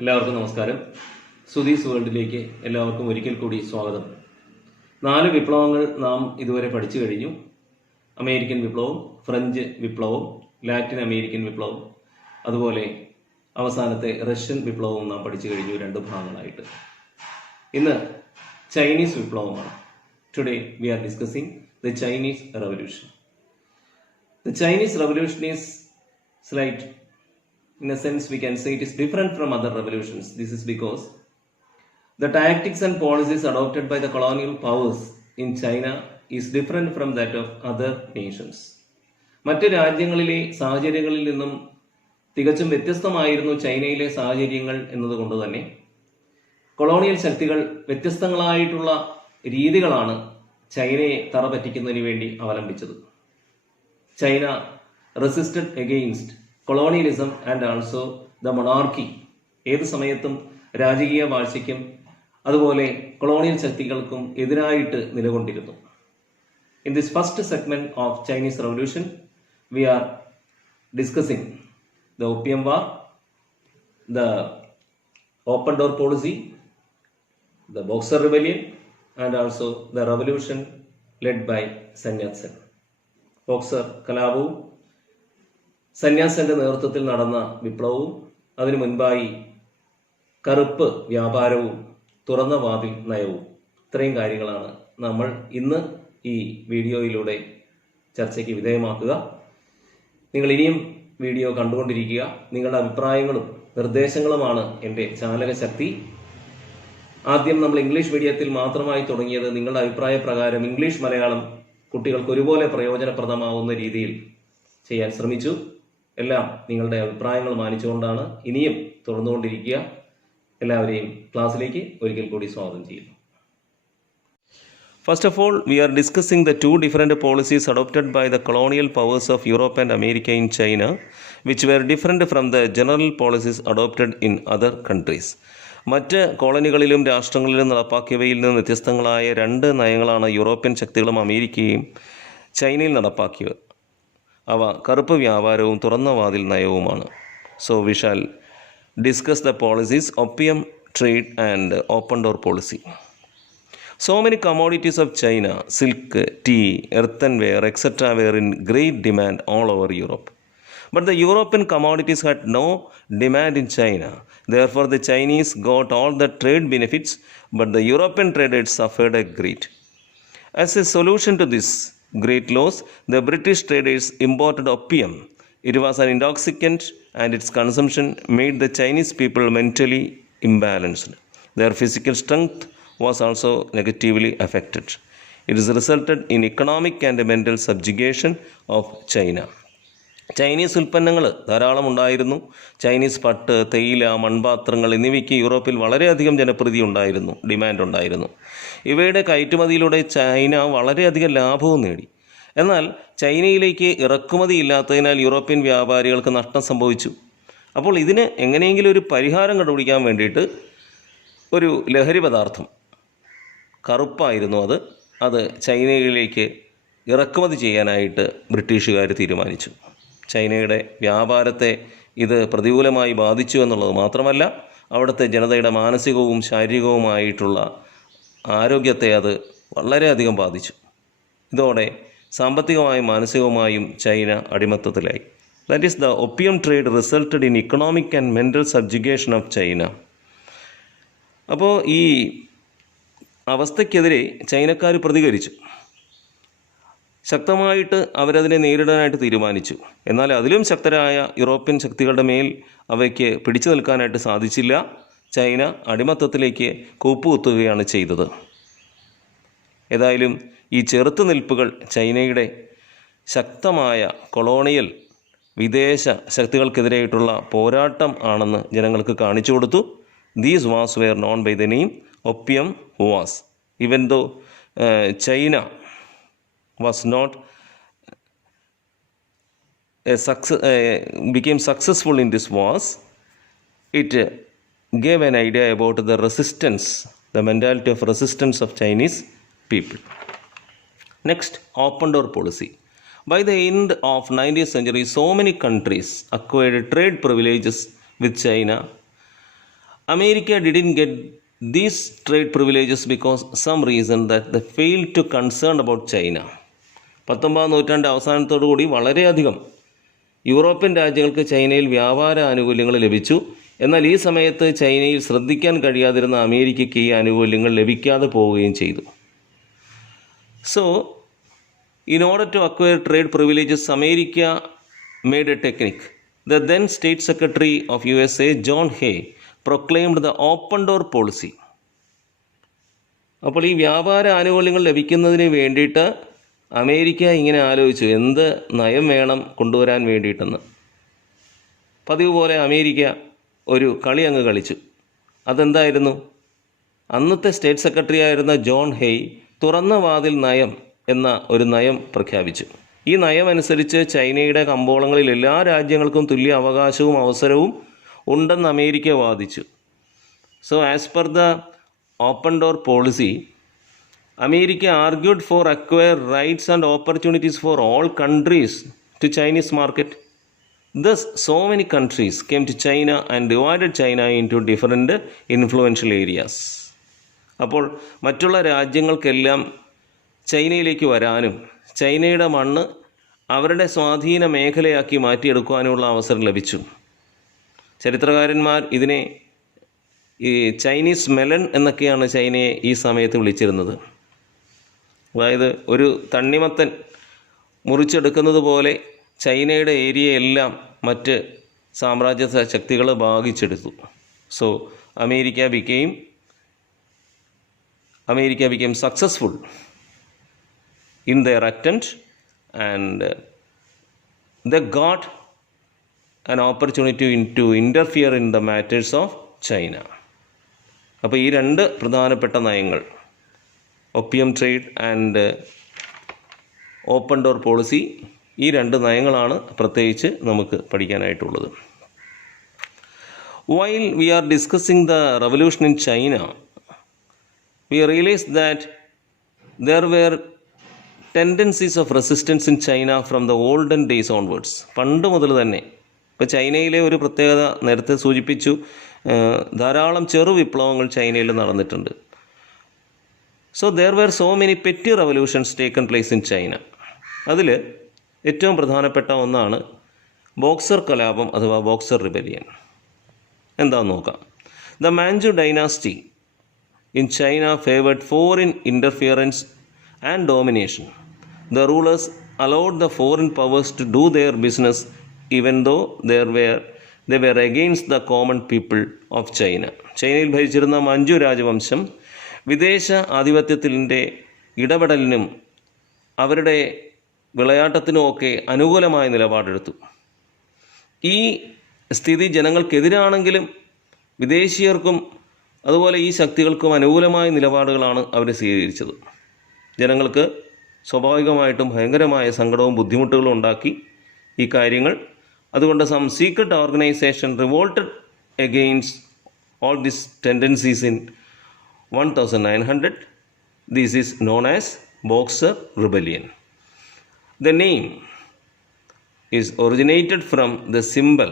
എല്ലാവർക്കും നമസ്കാരം. സുധീസ് വേൾഡിലേക്ക് എല്ലാവർക്കും ഒരിക്കൽ കൂടി സ്വാഗതം. 4 വിപ്ലവങ്ങൾ നാം ഇതുവരെ പഠിച്ചു കഴിഞ്ഞു. അമേരിക്കൻ വിപ്ലവം, ഫ്രഞ്ച് വിപ്ലവം, ലാറ്റിൻ അമേരിക്കൻ വിപ്ലവം, അതുപോലെ അവസാനത്തെ റഷ്യൻ വിപ്ലവവും നാം പഠിച്ചു കഴിഞ്ഞു 2 ഭാഗങ്ങളായിട്ട്. ഇന്ന് ചൈനീസ് വിപ്ലവമാണ്. Today we are discussing the Chinese revolution. The Chinese revolution is slight. In a sense, we can say it is different from other revolutions. This is because the tactics and policies adopted by the colonial powers in China is different from that of other nations. മറ്റ് രാജ്യങ്ങളിലെ സാഹചര്യങ്ങളിൽ നിന്നും തികച്ചും വ്യത്യസ്തമായിരുന്നു ചൈനയിലെ സാഹചര്യങ്ങൾ എന്നതുകൊണ്ട് തന്നെ കൊളോണിയൽ ശക്തികൾ വ്യത്യസ്തങ്ങളായിട്ടുള്ള രീതികളാണ് ചൈനയെ തറപറ്റിക്കുന്നതിന് വേണ്ടി അവലംബിച്ചത്. China resisted against colonialism and also the monarchy. ഏത് സമയത്തും രാജകീയ വാഴ്ചയ്ക്കും അതുപോലെ കൊളോണിയൽ ശക്തികൾക്കും എതിരായിട്ട് നിലകൊണ്ടിരുന്നു. In this first segment of Chinese Revolution, we are discussing the Opium War, the Open Door Policy, the Boxer Rebellion, and also the revolution led by Sun Yat-sen. Boxer കലാപവും സന്യാസന്റെ നേതൃത്വത്തിൽ നടന്ന വിപ്ലവവും അതിനു മുൻപായി കറുപ്പ് വ്യാപാരവും തുറന്ന വാതിൽ നയവും, ഇത്രയും കാര്യങ്ങളാണ് നമ്മൾ ഇന്ന് ഈ വീഡിയോയിലൂടെ ചർച്ചയ്ക്ക് വിധേയമാക്കുക. നിങ്ങൾ ഇനിയും വീഡിയോ കണ്ടുകൊണ്ടിരിക്കുക. നിങ്ങളുടെ അഭിപ്രായങ്ങളും നിർദ്ദേശങ്ങളുമാണ് എൻ്റെ ചാലക ശക്തി. ആദ്യം നമ്മൾ ഇംഗ്ലീഷ് മീഡിയത്തിൽ മാത്രമായി തുടങ്ങിയത് നിങ്ങളുടെ അഭിപ്രായ പ്രകാരം ഇംഗ്ലീഷ് മലയാളം കുട്ടികൾക്ക് ഒരുപോലെ പ്രയോജനപ്രദമാവുന്ന രീതിയിൽ ചെയ്യാൻ ശ്രമിച്ചു. എല്ലാം നിങ്ങളുടെ അഭിപ്രായങ്ങൾ മാനിച്ചുകൊണ്ടാണ്. ഇനിയും തുടർന്നുകൊണ്ടിരിക്കുക. എല്ലാവരെയും ക്ലാസ്സിലേക്ക് ഒരിക്കൽ കൂടി സ്വാഗതം ചെയ്യുന്നു. First of all, we are discussing the 2 different policies adopted by the colonial powers of Europe and America in China, which were different from the general policies adopted in other countries. മറ്റ് കോളനികളിലും രാഷ്ട്രങ്ങളിലും നടപ്പാക്കിയവയിൽ നിന്ന് വ്യത്യസ്തങ്ങളായ 2 നയങ്ങളാണ് European ശക്തികളും അമേരിക്കയും ചൈനയിൽ നടപ്പാക്കിയത്. അവ കറുപ്പ് വ്യാപാരവും തുറന്ന വാതിൽ നയവുമാണ്. So we shall discuss the policies opium trade and open door policy. So many commodities of China, silk, tea, earthenware, etc. were in great demand all over Europe. But the European commodities had no demand in China. Therefore, the Chinese got all the trade benefits, but the European traders suffered a great. As a solution to this great loss, the British traders imported opium. It was an intoxicant, and its consumption made the Chinese people mentally imbalanced. Their physical strength was also negatively affected. It has resulted in economic and mental subjugation of China. Chinese ഉൽപ്പന്നങ്ങൾ ധാരാളം ഉണ്ടായിരുന്നു. Chinese പട്ട്, തേയില, മൺപാത്രങ്ങൾ എന്നിവയ്ക്ക് യൂറോപ്പിൽ വളരെയധികം ജനപ്രീതി ഉണ്ടായിരുന്നു, ഡിമാൻഡ് ഉണ്ടായിരുന്നു. ഇവയുടെ കയറ്റുമതിയിലൂടെ ചൈന വളരെയധികം ലാഭവും നേടി. എന്നാൽ ചൈനയിലേക്ക് ഇറക്കുമതി ഇല്ലാത്തതിനാൽ യൂറോപ്യൻ വ്യാപാരികൾക്ക് നഷ്ടം സംഭവിച്ചു. അപ്പോൾ ഇതിന് എങ്ങനെയെങ്കിലും ഒരു പരിഹാരം കണ്ടുപിടിക്കാൻ വേണ്ടിയിട്ട് ഒരു ലഹരി പദാർത്ഥം, കറുപ്പായിരുന്നു അത് ചൈനയിലേക്ക് ഇറക്കുമതി ചെയ്യാനായിട്ട് ബ്രിട്ടീഷുകാർ തീരുമാനിച്ചു. ചൈനയുടെ വ്യാപാരത്തെ ഇത് പ്രതികൂലമായി ബാധിച്ചു എന്നുള്ളത് മാത്രമല്ല, അവിടുത്തെ ജനതയുടെ മാനസികവും ശാരീരികവുമായിട്ടുള്ള ആരോഗ്യത്തെ അത് വളരെയധികം ബാധിച്ചു. ഇതോടെ സാമ്പത്തികമായും മാനസികവുമായും ചൈന അടിമത്തത്തിലായി. That is the opium trade resulted in economic and mental subjugation of China. അപ്പോൾ ഈ അവസ്ഥയ്ക്കെതിരെ ചൈനക്കാർ പ്രതികരിച്ചു. ശക്തമായിട്ട് അവരതിനെ നേരിടാനായിട്ട് തീരുമാനിച്ചു. എന്നാൽ അതിലും ശക്തരായ യൂറോപ്യൻ ശക്തികളുടെ മേൽ അവയ്ക്ക് പിടിച്ചു നിൽക്കാനായിട്ട് സാധിച്ചില്ല. ചൈന അടിമത്തത്തിലേക്ക് കൂപ്പുകുത്തുകയാണ് ചെയ്തത്. ഏതായാലും ഈ ചെറുത്തുനിൽപ്പുകൾ ചൈനയുടെ ശക്തമായ കൊളോണിയൽ വിദേശ ശക്തികൾക്കെതിരായിട്ടുള്ള പോരാട്ടം ആണെന്ന് ജനങ്ങൾക്ക് കാണിച്ചു കൊടുത്തു. These wars were known by the name Opium Wars. Even though China was not became successful in this wars, it gave an idea about the resistance, the mentality of resistance of Chinese people. Next, open door policy. By the end of 19th century, so many countries acquired trade privileges with China America didn't get these trade privileges because some reason that they failed to concern about China. 19-ാം നൂറ്റാണ്ട് അവസാനത്തോടുകൂടി വളരെയധികം European രാജ്യങ്ങൾക്ക് ചൈനയിൽ വ്യാപാര ആനുകൂല്യങ്ങൾ ലഭിച്ചു. എന്നാൽ ഈ സമയത്ത് ചൈനയിൽ ശ്രദ്ധിക്കാൻ കഴിയാതിരുന്ന അമേരിക്കയ്ക്ക് ഈ ആനുകൂല്യങ്ങൾ ലഭിക്കാതെ പോവുകയും ചെയ്തു. So in order to acquire trade privileges, America made a technique. The then State Secretary of USA, John Hay, proclaimed the open door policy. അപ്പോൾ ഈ വ്യാപാര ആനുകൂല്യങ്ങൾ ലഭിക്കുന്നതിന് വേണ്ടിയിട്ട് അമേരിക്ക ഇങ്ങനെ ആലോചിച്ചു എന്ത് നയം വേണം കൊണ്ടുവരാൻ വേണ്ടിയിട്ടെന്ന്. പതിവ് പോലെ അമേരിക്ക ഒരു കളി അങ്ങ് കളിച്ചു. അതെന്തായിരുന്നു? അന്നത്തെ സ്റ്റേറ്റ് സെക്രട്ടറി ആയിരുന്ന ജോൺ ഹെയ് തുറന്ന വാതിൽ നയം എന്ന ഒരു നയം പ്രഖ്യാപിച്ചു. ഈ നയമനുസരിച്ച് ചൈനയുടെ കമ്പോളങ്ങളിൽ എല്ലാ രാജ്യങ്ങൾക്കും തുല്യ അവകാശവും അവസരവും ഉണ്ടെന്ന് അമേരിക്ക വാദിച്ചു. So as per the open door policy, America argued for acquire rights and opportunities for all countries to Chinese market. Thus, so many countries came to China and divided China into different influential areas. അപ്പോൾ മറ്റുള്ള രാജ്യങ്ങൾക്കെല്ലാം ചൈനയിലേക്ക് വരാനും ചൈനയുടെ മണ്ണ് അവരുടെ സ്വാധീന മേഖലയാക്കി മാറ്റിയെടുക്കുവാനുള്ള അവസരം ലഭിച്ചു. ചരിത്രകാരന്മാർ ഇതിനെ ഈ ചൈനീസ് മെലൺ എന്നൊക്കെയാണ് ചൈനയെ ഈ സമയത്ത് വിളിച്ചിരുന്നത്. അതായത് ഒരു തണ്ണിമത്തൻ മുറിച്ചെടുക്കുന്നത് പോലെ ചൈനയുടെ ഏരിയയെല്ലാം മറ്റ് സാമ്രാജ്യ ശക്തികൾ ഭാഗിച്ചെടുത്തു. So America became successful in their attempt and they got an opportunity to interfere in the matters of China. അപ്പോൾ ഈ രണ്ട് പ്രധാനപ്പെട്ട നയങ്ങൾ, Opium trade and open door policy, ഈ രണ്ട് നയങ്ങളാണ് പ്രത്യേകിച്ച് നമുക്ക് പഠിക്കാനായിട്ടുള്ളത്. While we are discussing the revolution in China, we realize that there were tendencies of resistance in China from the olden days onwards. പണ്ട് മുതൽ തന്നെ ഇപ്പോൾ ചൈനയിലെ ഒരു പ്രത്യേകത നേരത്തെ സൂചിപ്പിച്ചു, ധാരാളം ചെറു വിപ്ലവങ്ങൾ ചൈനയിൽ നടന്നിട്ടുണ്ട്. So there were so many petty revolutions taken place in China. അതിൽ ഏറ്റവും പ്രധാനപ്പെട്ട ഒന്നാണ് ബോക്സർ കലാപം അഥവാ ബോക്സർ റിബലിയൻ. എന്താണെന്ന് നോക്കാം. The Manchu dynasty in China favoured foreign interference and domination. The rulers allowed the foreign powers to do their business even though they were against the common people of China. ചൈനയിൽ ഭരിച്ചിരുന്ന മഞ്ചു രാജവംശം വിദേശ ആധിപത്യത്തിൻ്റെ ഇടപെടലിനും അവരുടെ വിളയാട്ടത്തിനുമൊക്കെ അനുകൂലമായ നിലപാടെടുത്തു. ഈ സ്ഥിതി ജനങ്ങൾക്കെതിരാണെങ്കിലും വിദേശീയർക്കും അതുപോലെ ഈ ശക്തികൾക്കും അനുകൂലമായ നിലപാടുകളാണ് അവർ സ്വീകരിച്ചത്. ജനങ്ങൾക്ക് സ്വാഭാവികമായിട്ടും ഭയങ്കരമായ സങ്കടവും ബുദ്ധിമുട്ടുകളും ഉണ്ടാക്കി ഈ കാര്യങ്ങൾ. അതുകൊണ്ട് some secret organisation revolted against all this tendencies in 1900. This is known as Boxer Rebellion. The name is originated from the symbol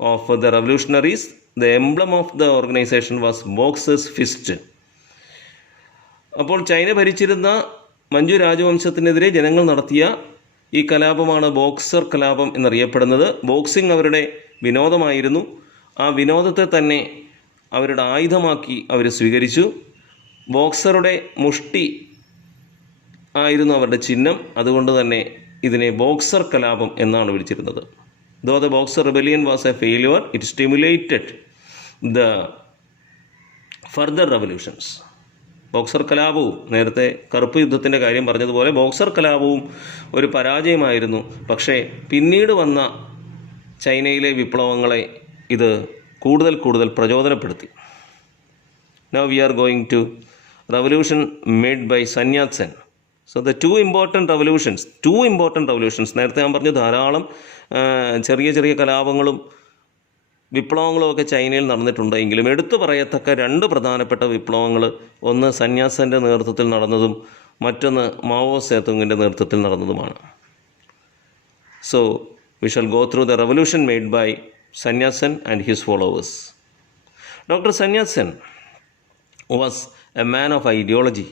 of the revolutionaries. The emblem of the organization was Boxer's fist. അപ്പോൾ China ഭരിച്ചിരുന്ന മഞ്ചു രാജവംശത്തിനെതിരെ ജനങ്ങൾ നടത്തിയ ഈ കലാപമാണ് boxer കലാപം എന്നറിയപ്പെടുന്നത്. Boxing അവരുടെ വിനോദമായിരുന്നു. ആ വിനോദത്തെ തന്നെ അവരുടെ ആയുധമാക്കി അവർ സ്വീകരിച്ചു. ബോക്സറുടെ മുഷ്ടി ആയിരുന്നു അവരുടെ ചിഹ്നം. അതുകൊണ്ട് തന്നെ ഇതിനെ ബോക്സർ കലാപം എന്നാണ് വിളിച്ചിരുന്നത്. Though the Boxer Rebellion was a failure, it stimulated the further revolutions. Boxer കലാപവും, നേരത്തെ കറുപ്പ് യുദ്ധത്തിൻ്റെ കാര്യം പറഞ്ഞതുപോലെ ബോക്സർ കലാപവും ഒരു പരാജയമായിരുന്നു. പക്ഷേ പിന്നീട് വന്ന ചൈനയിലെ വിപ്ലവങ്ങളെ ഇത് കൂടുതൽ പ്രചോദനപ്പെടുത്തി. Now we are going to revolution made by Sun Yat-sen. So the two important revolutions, നേരത്തെ ഞാൻ പറഞ്ഞു ധാരാളം ചെറിയ കലാപങ്ങളും വിപ്ലവങ്ങളും ഒക്കെ ചൈനയിൽ നടന്നിട്ടുണ്ടെങ്കിലും എടുത്തു പറയത്തക്ക രണ്ട് പ്രധാനപ്പെട്ട വിപ്ലവങ്ങൾ, ഒന്ന് സന്യാസൻ്റെ നേതൃത്വത്തിൽ നടന്നതും മറ്റൊന്ന് മാവോ സേതുങ്ങിൻ്റെ നേതൃത്വത്തിൽ നടന്നതുമാണ്. So we shall go through the revolution made by Sun Yat-sen and his followers. Dr. Sanya Sen was a man of ideology.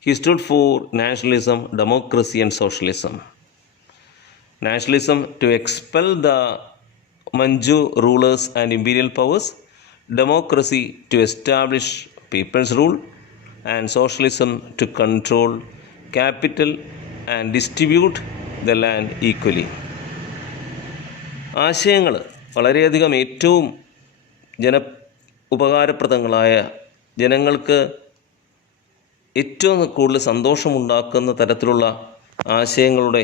He stood for nationalism, democracy, and socialism. Nationalism to expel the Manchu rulers and imperial powers, democracy to establish people's rule, and socialism to control capital and distribute the land equally. ആശയങ്ങൾ വളരെയധികം ഏറ്റവും ഉപകാരപ്രദങ്ങളായ, ജനങ്ങൾക്ക് ഏറ്റവും കൂടുതൽ സന്തോഷമുണ്ടാക്കുന്ന തരത്തിലുള്ള ആശയങ്ങളുടെ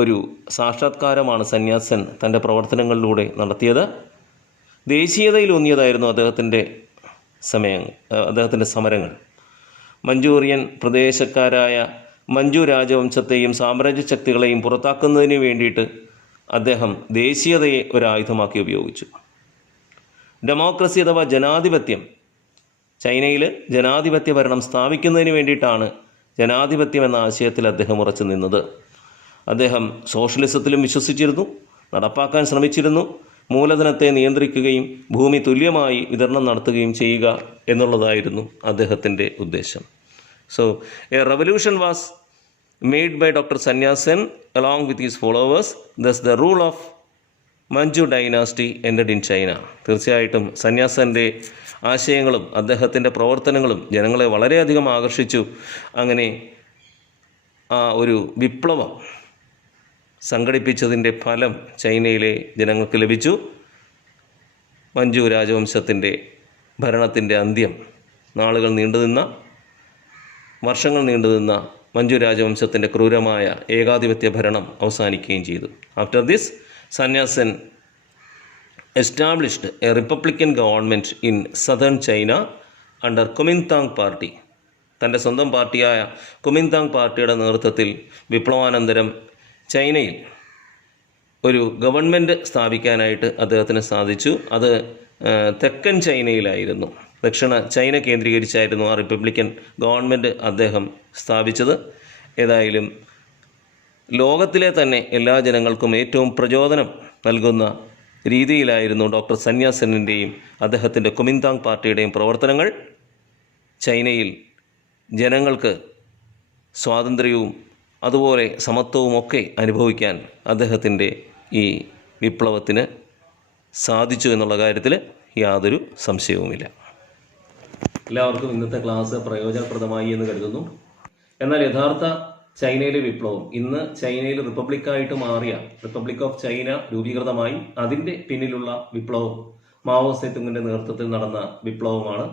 ഒരു സാക്ഷാത്കാരമാണ് സന്യാസൻ തൻ്റെ പ്രവർത്തനങ്ങളിലൂടെ നടത്തിയത്. ദേശീയതയിലൂന്നിയതായിരുന്നു അദ്ദേഹത്തിൻ്റെ സമരങ്ങൾ. മഞ്ചൂറിയൻ പ്രദേശക്കാരായ മഞ്ചു രാജവംശത്തെയും സാമ്രാജ്യ ശക്തികളെയും പുറത്താക്കുന്നതിന് വേണ്ടിയിട്ട് അദ്ദേഹം ദേശീയതയെ ഒരായുധമാക്കി ഉപയോഗിച്ചു. ഡെമോക്രസി അഥവാ ജനാധിപത്യം, ചൈനയിൽ ജനാധിപത്യ ഭരണം സ്ഥാപിക്കുന്നതിന് വേണ്ടിയിട്ടാണ് ജനാധിപത്യം എന്ന ആശയത്തിൽ അദ്ദേഹം ഉറച്ചു നിന്നത്. അദ്ദേഹം സോഷ്യലിസത്തിലും വിശ്വസിച്ചിരുന്നു, നടപ്പാക്കാൻ ശ്രമിച്ചിരുന്നു. മൂലധനത്തെ നിയന്ത്രിക്കുകയും ഭൂമി തുല്യമായി വിതരണം നടത്തുകയും ചെയ്യുക എന്നുള്ളതായിരുന്നു അദ്ദേഹത്തിൻ്റെ ഉദ്ദേശം. So A revolution was made by Dr. Sanya Sen along with his followers. Thus the rule of Manchu dynasty ended in China. തീർച്ചയായിട്ടും സന്യാസൻ്റെ ആശയങ്ങളും അദ്ദേഹത്തിൻ്റെ പ്രവർത്തനങ്ങളും ജനങ്ങളെ വളരെയധികം ആകർഷിച്ചു. അങ്ങനെ ആ ഒരു വിപ്ലവം സംഘടിപ്പിച്ചതിൻ്റെ ഫലം ചൈനയിലെ ജനങ്ങൾക്ക് ലഭിച്ചു. മഞ്ചു രാജവംശത്തിൻ്റെ ഭരണത്തിൻ്റെ അന്ത്യം, വർഷങ്ങൾ നീണ്ടുനിന്ന മഞ്ചു രാജവംശത്തിൻ്റെ ക്രൂരമായ ഏകാധിപത്യ ഭരണം അവസാനിക്കുകയും ചെയ്തു. After this Sun Yat sen established a republican government in southern China under Kuomintang party. തൻ്റെ സ്വന്തം പാർട്ടിയായ കുമിൻതാങ് പാർട്ടിയുടെ നേതൃത്വത്തിൽ വിപ്ലവാനന്തരം ചൈനയിൽ ഒരു ഗവൺമെൻറ് സ്ഥാപിക്കാനായിട്ട് അദ്ദേഹത്തിന് സാധിച്ചു. അത് തെക്കൻ ചൈനയിലായിരുന്നു, ദക്ഷിണ ചൈന കേന്ദ്രീകരിച്ചായിരുന്നു ആ റിപ്പബ്ലിക്കൻ ഗവൺമെൻറ് അദ്ദേഹം സ്ഥാപിച്ചത്. ഏതായാലും ലോകത്തിലെ തന്നെ എല്ലാ ജനങ്ങൾക്കും ഏറ്റവും പ്രചോദനം നൽകുന്ന രീതിയിലായിരുന്നു ഡോക്ടർ സന്യാ സെന്നിൻ്റെയും അദ്ദേഹത്തിൻ്റെ കുമിൻതാങ് പാർട്ടിയുടെയും പ്രവർത്തനങ്ങൾ. ചൈനയിൽ ജനങ്ങൾക്ക് സ്വാതന്ത്ര്യവും അതുപോലെ സമത്വവുമൊക്കെ അനുഭവിക്കാൻ അദ്ദേഹത്തിൻ്റെ ഈ വിപ്ലവത്തിന് സാധിച്ചു എന്നുള്ള കാര്യത്തിൽ യാതൊരു സംശയവുമില്ല. എല്ലാവർക്കും ഇന്നത്തെ ക്ലാസ് പ്രയോജനപ്രദമായി എന്ന് കരുതുന്നു. എന്നാൽ യഥാർത്ഥ ചൈനയിലെ വിപ്ലവം, ഇന്ന് ചൈനയിൽ റിപ്പബ്ലിക്കായിട്ട് മാറിയ റിപ്പബ്ലിക് ഓഫ് ചൈന രൂപീകൃതമായി അതിൻ്റെ പിന്നിലുള്ള വിപ്ലവം മാവോ സേതുങ്ങിൻ്റെ നേതൃത്വത്തിൽ നടന്ന വിപ്ലവമാണ്.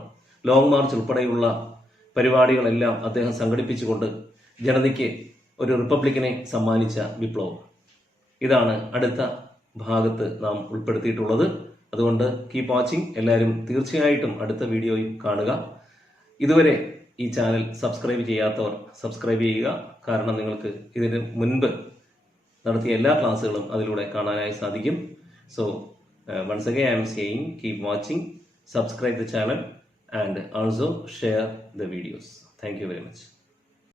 ലോങ് മാർച്ച് ഉൾപ്പെടെയുള്ള പരിപാടികളെല്ലാം അദ്ദേഹം സംഘടിപ്പിച്ചുകൊണ്ട് ജനതയ്ക്ക് ഒരു റിപ്പബ്ലിക്കിനെ സമ്മാനിച്ച വിപ്ലവം. ഇതാണ് അടുത്ത ഭാഗത്ത് നാം ഉൾപ്പെടുത്തിയിട്ടുള്ളത്. അതുകൊണ്ട് കീപ് വാച്ചിങ്. എല്ലാവരും തീർച്ചയായിട്ടും അടുത്ത വീഡിയോയും കാണുക. ഇതുവരെ ഈ ചാനൽ സബ്സ്ക്രൈബ് ചെയ്യാത്തവർ സബ്സ്ക്രൈബ് ചെയ്യുക. കാരണം നിങ്ങൾക്ക് ഇതിന് മുൻപ് നടത്തിയ എല്ലാ ക്ലാസ്സുകളും അതിലൂടെ കാണാനായി സാധിക്കും. So once again I am saying keep watching, subscribe the channel and also share the videos. Thank you very much.